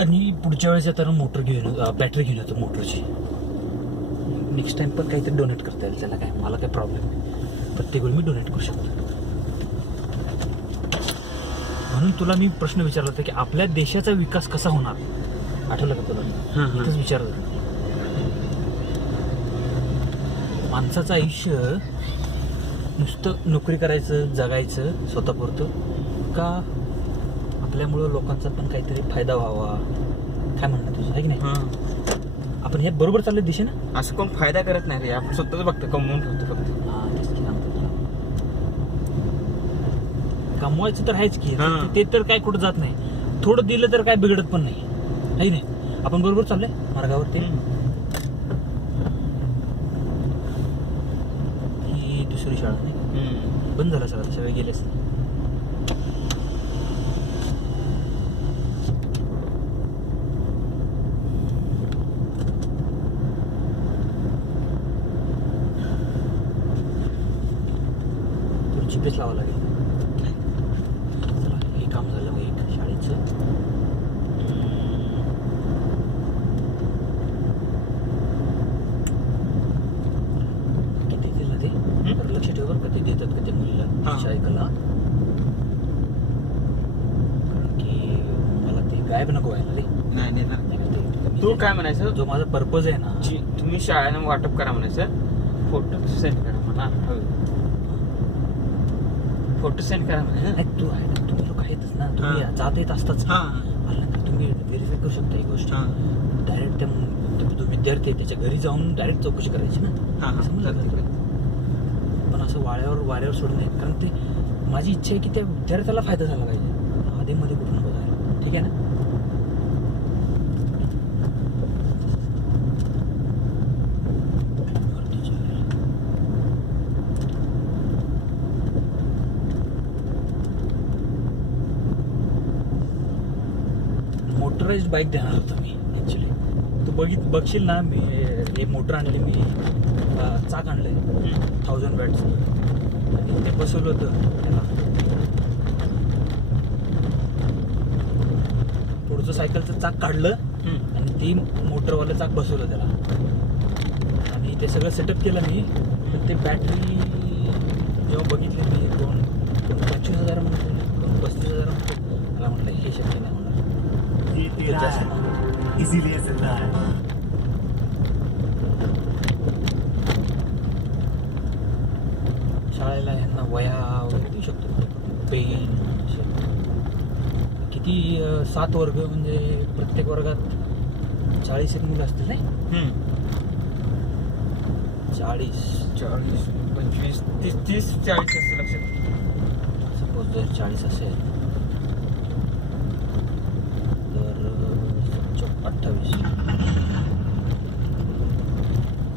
आणि पुढच्या वेळेस येताना मोटर घेऊन बॅटरी घेऊन येतो मोटरची. नेक्स्ट टाइम पण काहीतरी डोनेट करता येईल त्याला, काय मला काय प्रॉब्लेम नाही. प्रत्येक वेळी मी डोनेट करू शकतो. म्हणून तुला मी प्रश्न विचारला होता की आपल्या देशाचा विकास कसा होणार, आठवलं का तुला? इथंच विचारलं. माणसाचं आयुष्य नुसतं नोकरी करायचं, जगायचं स्वतःपुरतं, का आपल्यामुळं लोकांचा पण काहीतरी फायदा व्हावा, काय म्हणणं तुझं आहे की नाही? आपण हे बरोबर चाललं दिशेनं. असं कोण फायदा करत नाही रे, आपण स्वतःच बघतो, कमवून ठेवतो फक्त. कमवायचं तर आहेच की, ते तर काय कुठं जात नाही. थोडं दिलं तर काय बिघडत पण नाही, आहे नाही? आपण बरोबर चाललंय मार्गावरती. ही दुसरी शाळा नाही, बंद झाला सगळं, सगळे गेलेच. जीपीएस लावावं लागेल. चला, हे काम झालं मग एक शाळेचं. किती दिलं ते लक्ष ठेव बरं, कधी देतात का ते मुलीला शाळेला. कारण की मला ते गायब नको व्हायला रे. नाही तू काय म्हणायचं, जो माझा पर्पज आहे ना, तुम्ही शाळेनं वाटप करा म्हणायचं, फोटो सेंड करा म्हणा, फोटो सेंड करा म्हणे. तू आहे ना, तुम्ही लोक आहेतच ना, तुम्ही जात येत असताच. मला नंतर तुम्ही व्हेरीफाय करू शकता ही गोष्ट. डायरेक्ट जो विद्यार्थी आहे त्याच्या घरी जाऊन डायरेक्ट चौकशी करायची ना, समजलं? पण असं वाऱ्यावर सोडून नये, कारण ते माझी इच्छा आहे की त्या विद्यार्थ्याला फायदा झाला पाहिजे, आधीमध्ये कुठून बघायला. ठीक आहे ना? मोटराइज्ड बाईक देणार होतो मी ॲक्च्युली. तू बघशील ना, मी हे मोटर आणली, मी चाक आणलंय 1000 वॅटचं, आणि ते बसवलं होतं त्याला. पुढचं सायकलचं चाक काढलं आणि ती मोटरवालं चाक बसवलं त्याला, आणि ते सगळं सेटअप केलं मी. पण ते बॅटरी जेव्हा बघितली मी 25,000 म्हणतो, 35,000 म्हणतो. मला म्हटलं हे शक्य नाही होणार. इसीलिए जिंदा है. शाळेला ह्यांना वया वगैरे देऊ शकतो, पेन. किती 7 वर्ग, म्हणजे प्रत्येक वर्गात 40 मुलं असतील नाही? 40, 25, 30, 40 असतं लक्षात. सपोज जर 40 असेल तर 28,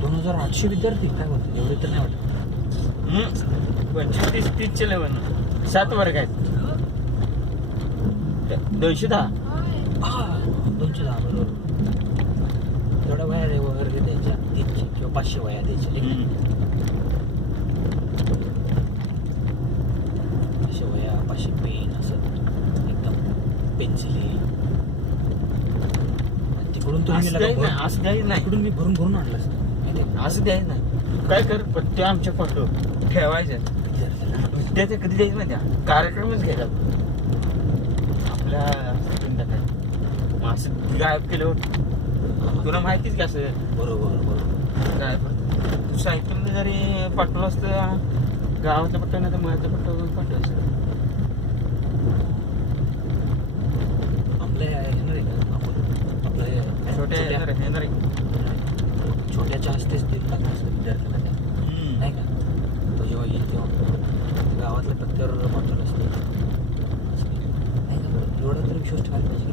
2800 विद्यार्थी. काय बोलतो, एवढे तर नाही वाटत. 25, 30 लेवल 7 वर्ग आहेत. 210. 210 बरोबर. तेवढ्या वया वगैरे द्यायच्या, 300 किंवा 500 वया द्यायच्या. 500 वया, 500 पेन, असं एकदम पेन्सिली. तिकडून असं द्यायचं नाही, तिकडून मी भरून आणलं असं द्यायचं नाही. काय कर, ते आमच्या फोटो ठेवायचे विद्यार्थी कधी द्यायचं नाही, त्या कार्यक्रमच घ्यायचा आपल्या काय. असं गायब केलं, तुला माहितीच का असं. बरोबर. गायब तू सायकलने जरी पाठवलं असतं गावातलं पट्ट, नाही तर मुळातलं पट्ट पाठवायचं. छोट्याच्या हस्तेच देऊन टाकलं असतं विद्यार्थ्याला, नाही का? तो जेव्हा येईल तेव्हा गावातल्या पत्त्यावर पाठवलं असतं, नाही का? एवढा तरी विश्वास ठेवायला पाहिजे की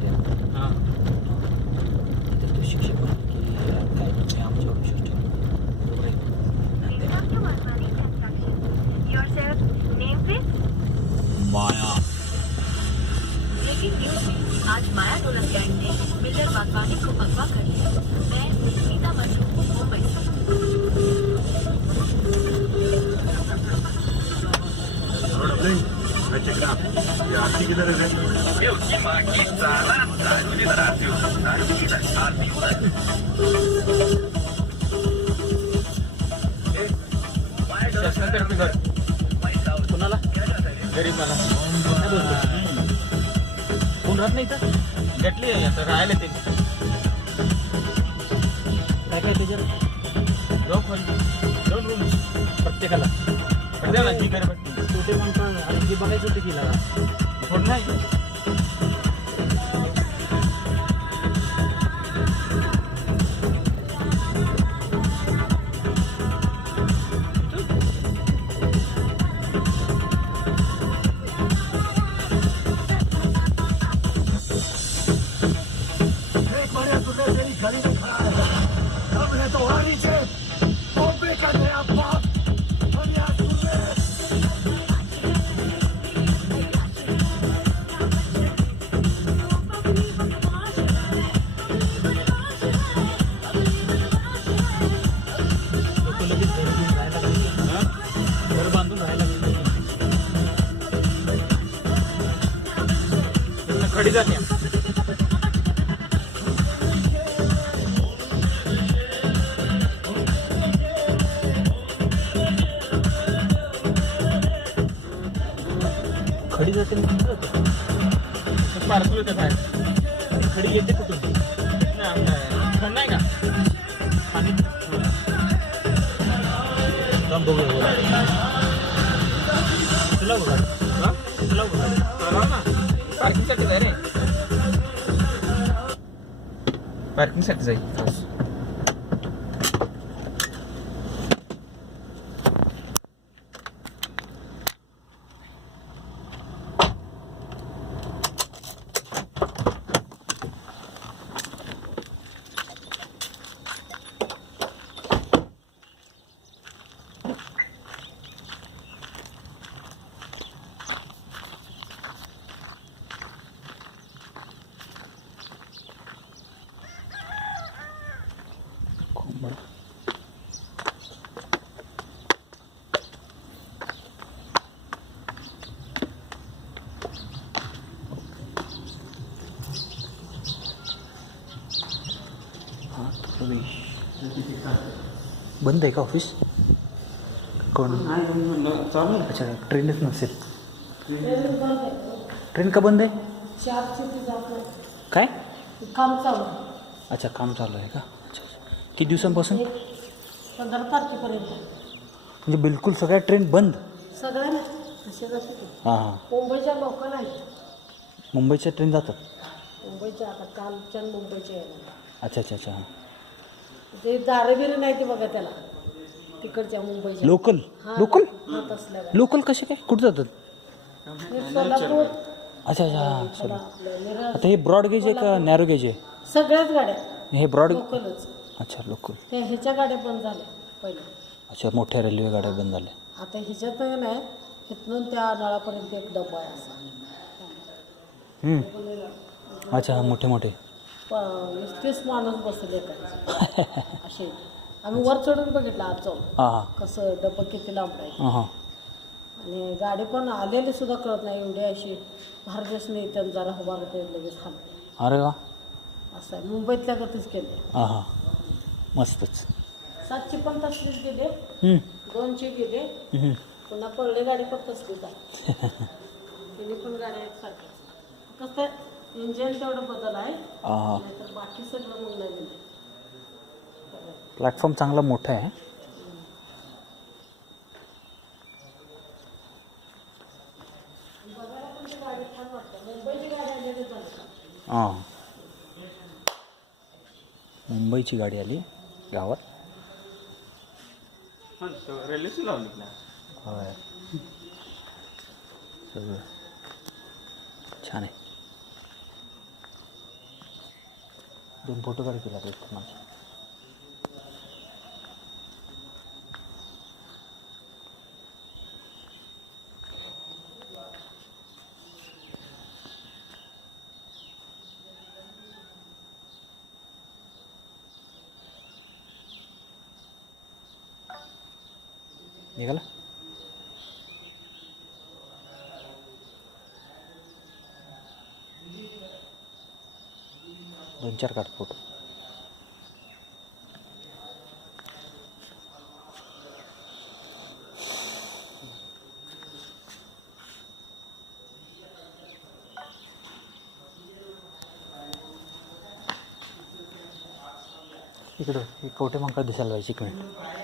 तर तो शिक्षक म्हणतो की काय तुम्ही आमच्यावर विश्वास ठेवा, बरोबर आहे? माया. आज माया टोला स्टैंड ने बिल्डर बागवानी को अगवा कर लिया. मैं Sita मजू Mumbai. Check it out. Yeah, I think it is. गरीब मला काय बोलतो कोण राहत नाही इथं घेतली आता राहायला ते काय काय त्याच्यात दोन रूम प्रत्येकाला प्रत्येकाला जी घर भेटते छोटे माणसं आणि ते बघायचं होतं की लागा थोडं नाही लोक लगेच घर घेऊन राहायला लागले घर बांधून राहायला लागले खडी जाते खडी जाते आणि कुठं जाते? पार्सल होते बाहेर खडी येते कुठून थंड नाही का पाणी जाऊन बघूया बोला तुला बघा हा? तुला बघा चला ना पार्किंगसाठी जाय रे पार्किंगसाठी जाईल बंद आहे का ऑफिस कोण चालू अच्छा ट्रेनच नसेल ट्रेन का बंद आहे काय काम चालू अच्छा काम चालू आहे का अच्छा किती दिवसांपासून 15 तारखेपर्यंत म्हणजे बिलकुल सगळ्या ट्रेन बंद सगळ्या असे हां हां मुंबईच्या लोकल आहेत मुंबईच्या ट्रेन जातात मुंबईच्या आता कालच्या मुंबईच्या आहे अच्छा अच्छा अच्छा हां ते दारबिरी नाही ते बघा त्याला तिकडच्या मुंबईच्या लोकल हा, लोकल हा तसल्या गाड्या. लोकल कसे काय कुठं जातात हे सोलापूर अच्छा अच्छा पुन्हा सॉरी आपलं मिरज आता हे ब्रॉड गेज आहे का नॅरो गेज आहे सगळ्याच गाड्या हे ब्रॉड लोकलच अच्छा लोकल ते ह्याच्या गाड्या बंद झाल्या पहिले अच्छा मोठ्या रेल्वे गाड्या बंद झाल्या आता ह्याच्यात नाही इथून त्या नळापर्यंत एक डब्बा आहे असा अच्छा मोठे मोठे 30 माणूस बसले काय असे आम्ही वर चढून बघितलं आज जाऊन हां हां कसं डब्बा किती लांब आहे हां हां आणि गाडी पण आलेली सुद्धा कळत नाही एवढी अशी भारदेश नाही त्यांना जरा उभारते लगेच थांबते अरे वा असं आहे मुंबईतल्या गतीच केले हां हां मस्तच 7चे पण तसलीच गेले हम्म, 2चे गेले हम्म. पुन्हा पडले गाडी पण तसलीच आहे तिने पण गाड्या एकसारख्या कसं इंजिन तेवढं बदल आहे हां हां नाहीतर बाकी सगळं मग नवीन आहे. प्लॅटफॉर्म चांगला मोठा आहे बघायला पण ते गाडी छान वाटतं मुंबईची गाडी आलेली झाली हां मुंबईची गाडी आली गावात रेल्वेची लावली ना होय सगळं छान आहे 2 फोटो काढ केला तर माझे निघाला दोन चार काढ फोटो इकडं एक कवटे मंका दिसायला पाहिजे एक मिनिट.